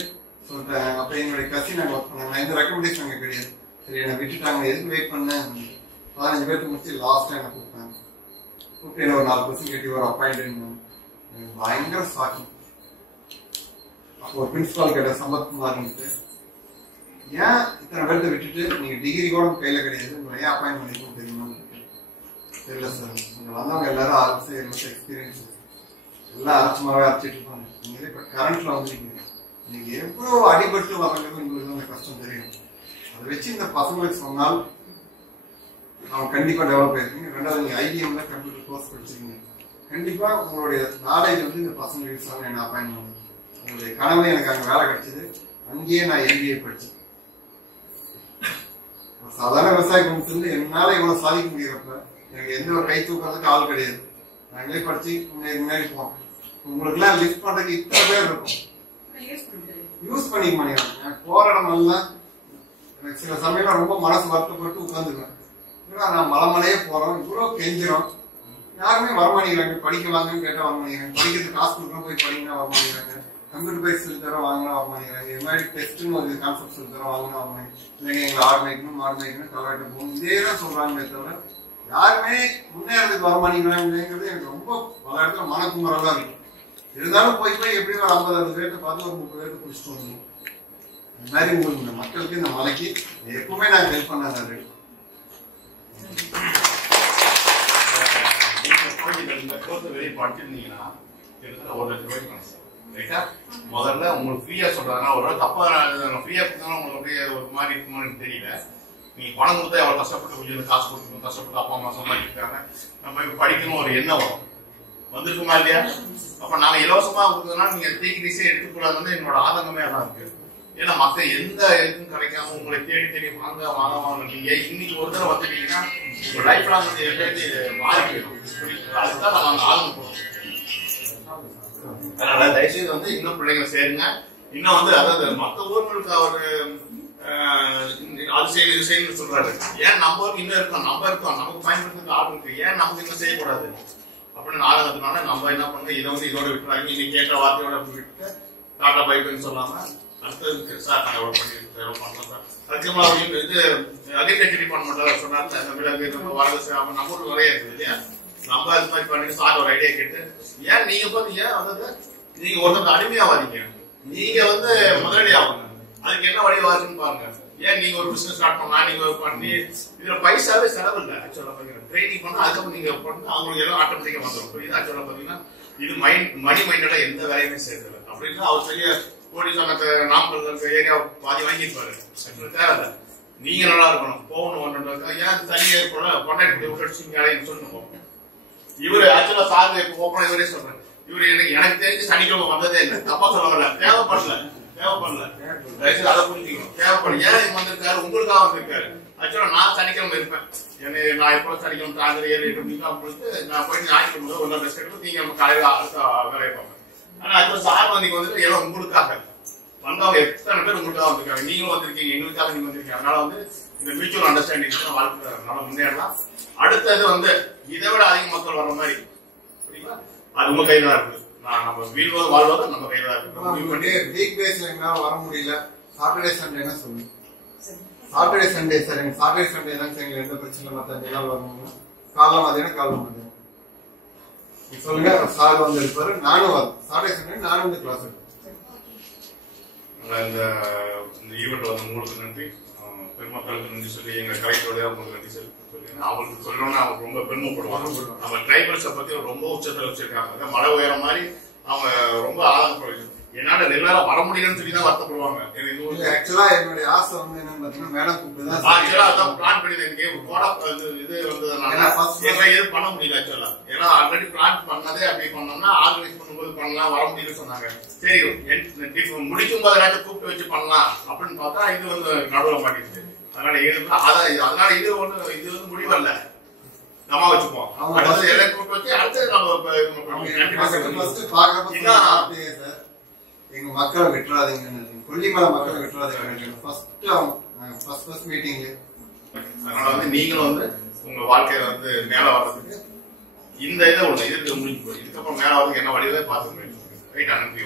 சொல்லிட்டேன். அப்ப என்னுடைய கசின் நாங்கள் ஒர்க் பண்ணாங்க. எந்த ரெக்கமெண்டேஷன் அங்கே கிடையாது. சரி என்னை விட்டுட்டாங்க. எதுக்கு வெயிட் பண்ணேன்? 15 பேருக்கு முடிச்சு லாஸ்ட்டாக என்னை கூப்பிட்டாங்க. கூப்பிட்டு என்ன ஒரு 4% கேட்டு ஒரு அப்பாயின்மெண்ட். எனக்கு பயங்கர ஷாக்கிங். அப்போ ஒரு பிரின்சிபால் கேட்ட சம்பத்குமார்ன்ட்டு, ஏன் இத்தனை பேர்த்த விட்டுட்டு நீங்க டிகிரி கூட கையில கிடையாது, உங்களை ஏன் அப்பாயின்ட் பண்ணிக்கணும் தெரியுமா? தெரியல சார். இங்க வந்தவங்க எல்லாரும் 6 வருஷம் 7 வருஷம் எக்ஸ்பீரியன்ஸ். எல்லாம் அரைச்சமாவே அரைச்சிட்டு இருப்பாங்க. நீங்க இப்ப கரண்ட்ல வந்துருக்கீங்க. நீங்க எவ்வளவு அடிபட்டு வரங்களுக்கு உங்களுக்கு அந்த கஷ்டம் தெரியும். அதை வச்சு இந்த பசங்களுக்கு சொன்னால் அவங்க கண்டிப்பா டெவலப் ஆயிருக்கீங்க. ரெண்டாவது நீங்க ஐடிஎம்ல கம்ப்யூட்டர் கோர்ஸ் படிச்சிருக்கீங்க. கண்டிப்பா உங்களுடைய நாலேஜ் வந்து இந்த பசங்க யூஸ் ஆகும். என்ன அப்பாயின்ட் பண்ணுங்க. உங்களுடைய கனவு எனக்கு அங்கே வேலை கிடைச்சது. அங்கேயே நான் எம்பிஏ படிச்சேன். சாதாரண விவசாய குடும்பத்திலிருந்து என்னால இவ்வளவு சாதிக்க முடியறப்ப எனக்கு எந்த ஒரு கை தூக்கிறதுக்கு ஆள் கிடையாது. நாங்களே படிச்சு முன்னாடி போவோம். உங்களுக்கு எல்லாம் லிஸ்ட் பண்றதுக்கு இத்தனை பேர் இருக்கும். யூஸ் பண்ணிக்க மாட்டேங்கிறாங்க. எனக்கு போற இடமெல்லாம் எனக்கு சில சமயம் ரொம்ப மனசு வருத்தப்பட்டு உட்காந்துக்குவேன். நான் மலைமலையே போறோம், இவ்வளவு கெஞ்சிரும், யாருமே வரமாட்டேங்கிறாங்க. படிக்க வாங்கன்னு கேட்டா வரமாட்டேங்கிறாங்க. படிக்கிறதுக்கு காசு கொடுக்கணும், போய் படிங்கன்னா வரமாட்டேங்கிறாங்க. கம்ப்யூட்டர் பேஸ் சொல்லி தர வாங்கினா வரமாட்டேங்கிறாங்க. இது மாதிரி டெஸ்ட்னு ஒரு கான்செப்ட் சொல்லி தர வாங்கினா வரமாட்டேங்க. இல்லைங்க எங்களை ஆடு மேய்க்கணும், மாடு மேய்க்கணும், கலவாட்ட போகணும், இதே தான் சொல்றாங்களே தவிர யாருமே முன்னேறதுக்கு வரமாட்டேங்கிறாங்கிறது எனக்கு ரொம்ப பல இடத்துல மனக்குமரலா இருக்கு. இருந்தாலும் போய் எப்படியும் ஒரு 50-60 பேருக்கு பார்த்து ஒரு 30 பேருக்கு பிடிச்சிட்டு வரணும். இந்த மாதிரி உங்களுக்கு இந்த மக்களுக்கு இந்த மலைக்கு எப்பவுமே நான் ஹெல்ப் பண்ணாங்க. வெளியே படிச்சிருந்தீங்கன்னா ஒரு லட்சம் ரைட்டா? முதல்ல உங்களுக்கு ஃப்ரீயா சொல்றாங்க. ஒரு தப்பா ஃப்ரீயா கொடுத்தாலும் உங்களுக்கு அப்படியே ஒரு மாதிரி இருக்குமான்னு தெரியல. நீங்க பணம் கொடுத்தா எவ்வளவு கஷ்டப்பட்டு கொஞ்சம் காசு கொடுக்கணும், கஷ்டப்பட்டு அப்பா அம்மா சம்பாதிச்சிருக்காங்க, நம்ம இப்ப படிக்கணும் ஒரு எண்ணம் வரும். வந்துருக்குமா இல்லையா? அப்ப நாங்க இலவசமா கொடுத்ததுனால நீங்க டீச்சே எடுத்துக்கூடாதுன்னு என்னோட ஆதங்கமே அதான் இருக்கு. ஏன்னா மத்த எந்த இதுக்கும் கிடைக்காம உங்களை தேடி தேடி வாங்க நீங்க இன்னைக்கு ஒரு தடவை வந்துட்டீங்கன்னா உங்க லைஃப் லாங் வந்து எப்படி மாறி போயிடும். அதுதான் நாங்க ஆளுங்க போறோம். அதனால தயவுசெய்து வந்து இன்னும் பிள்ளைங்களை சேருங்க. இன்னும் வந்து அதாவது மற்ற ஊர்களுக்கு அவரு அது செய்யணும் இது செய்யணும்னு சொல்றாரு. ஏன் நம்ம இன்னும் இருக்கோம், நமக்கு பயன்படுத்துறதுக்கு ஆள் இருக்கு, ஏன் நமக்கு இன்னும் செய்யக்கூடாது அப்படின்னு ஆளுங்கிறதுனால நம்ம என்ன பண்ண இதை வந்து இதோட விட்டுறாங்க. இன்னைக்கு கேட்ட வார்த்தையோட விட்டு டாட்டா பைக்குன்னு சொல்லாம அடுத்ததுக்கு சார் நாங்கள் எவ்வளோ பண்ணிருக்கோம் சார். அதுக்கப்புறமா இது அக்ரிகல்ச்சர் டிபார்ட்மெண்ட்ல சொன்னாங்க அந்த விலங்கு நம்ம வரது நம்ம ஊருக்கு நிறைய இருக்குது இல்லையா? நம்ம அது மாதிரி பண்ணி சார் ஒரு ஐடியா கேட்டு ஏன் நீங்க பாத்தீங்க அதாவது நீங்க ஒருத்தருக்கு அடிமையாவாதீங்க, நீங்க வந்து முதலடி ஆகுங்க. அதுக்கு என்ன வழி வாருன்னு பாருங்க. ஏன் நீங்க ஒரு பிசினஸ் ஸ்டார்ட் பண்ணா நீங்க பண்ணி இதுல பைசாவே செலவு இல்லை. ஆக்சுவலா பாத்தீங்கன்னா ட்ரைனிங் பண்ணா அதுக்கப்புறம் நீங்க பண்ணா அவங்களுக்கு எல்லாம் ஆட்டோமேட்டிக்கா வந்துடும். புரியுது? ஆக்சுவலா பாத்தீங்கன்னா இது மணி மைண்டடா எந்த வேலையுமே சேர்க்கல அப்படின்னா அவர் பெரிய கோடி சொன்ன நாமக்கல் ஏரியா பாதி வாங்கிருப்பாரு. தேவையில்ல, நீங்க நல்லா இருக்கணும் போகணும் ஒன்று ஏன் தனியாக இருக்கணும் கொண்டாடி விட்டு சொல்லணும். இவரு ஆக்சுவலா சார் இப்ப ஓப்பனா இவரே சொல்றேன். இவரு எனக்கு தெரிஞ்சு சனிக்கிழமை வந்ததே இல்லை, தப்பா சொல்லல, தேவைப்படல. தேவைப்படல. தயவுசெய்து அதை புரிஞ்சுக்கணும். தேவைப்படும். ஏன் இங்க வந்திருக்காரு? உங்களுக்காக வந்திருக்காரு. ஆக்சுவலா நான் சனிக்கிழமை இருப்பேன். நான் எப்போ சனிக்கிழமை சாயந்தரம் 7-8 மணிக்கு கொடுத்து நான் போயிட்டு ஞாயிற்றுக்கிழமை ஒரு நாள் ரெஸ்ட் எடுத்து நீங்க காலையில அடுத்த வேலையை பார்ப்பேன். ஆனா ஆக்சுவலா சார் வந்து வந்துட்டு ஏதோ உங்களுக்காக வந்தவங்க எத்தனை பேர் உங்களுக்காக வந்திருக்காங்க. நீங்களும் வந்திருக்கீங்க, எங்களுக்காக நீங்க வந்திருக்கீங்க. அதனால வந்து இந்த மியூச்சுவல் அண்டர்ஸ்டாண்டிங் வாழ்க்கை அதனால முன்னேறலாம். அடுத்தது வந்து இதை விட அதிக மக்கள் வர்ற மாதிரி அது உங்க கையில தான் இருக்கு. நம்ம வீழ்வது வாழ்வது நம்ம கையில தான் இருக்கு. வீக் பேஸ்ல எங்களால வர முடியல. சாட்டர்டே சண்டே என்ன சொல்லுங்க? சாட்டர்டே சண்டே சார், எனக்கு சாட்டர்டே சண்டே தான் சார், எங்களுக்கு எந்த பிரச்சனை மற்ற நாள் வரணும்னா காலைல மதியானம் காலைல மதியானம் சொல்லுங்க. சார் வந்து இருப்பாரு, நானும் வரும். சாட்டர்டே சண்டே நானும் வந்து கிளாஸ் எடுப்பேன். இந்த ஈவெண்ட் வந்து உங்களுக்கு நன்றி, பெருமக்களுக்கு நன்றி சொல்லி எங்க கலைஞரோட உங்களுக்கு நன்றி சொல்லி அவங்களுக்கு சொல்லணும்னா அவங்க ரொம்ப பெருமைப்படுவாங்க. நம்ம ட்ரைபல்ஸை பத்தி ரொம்ப உச்சத்தில் வச்சிருக்காங்க. மலை உயரம் மாதிரி அவங்க ரொம்ப ஆதரப்படுறாங்க. என்னால நெல்லால வர முடியலன்னு சொல்லி தான் வருத்தப்படுவாங்க. ஆக்சுவலா என்னுடைய ஆசை வந்து என்னன்னு பாத்தீங்கன்னா மேடம் கூப்பிட்டு தான் அதான் பிளான் பண்ணி எனக்கு இது வந்ததுனால எதுவும் பண்ண முடியல. ஆக்சுவலா ஏன்னா ஆல்ரெடி பிளான் பண்ணதே அப்படி பண்ணோம்னா ஆர்கனைஸ் பண்ணும்போது பண்ணலாம், வர முடியும்னு சொன்னாங்க. சரி முடிக்கும் போது ஏதாச்சும் கூப்பிட்டு வச்சு பண்ணலாம் அப்படின்னு பார்த்தா இது வந்து நடுவில் மாட்டிடுச்சு. அதனால இது வந்து முடிவல்ல, நம்ம வச்சுப்போம். எல்லாம் கூப்பிட்டு வச்சு அடுத்து நம்ம எங்க மக்களை விட்டுறாதீங்க, கொல்லிமலை மக்களை விட்டுறாதீங்க. First meeting. அதனால வந்து நீங்களும் வந்து உங்க வாழ்க்கையில வந்து மேல வர்றதுக்கு இந்த இதை ஒண்ணு இதுக்கு முடிஞ்சு போய் இதுக்கப்புறம் மேல வர்றதுக்கு என்ன வழியில பார்த்து ரைட் அனுப்பி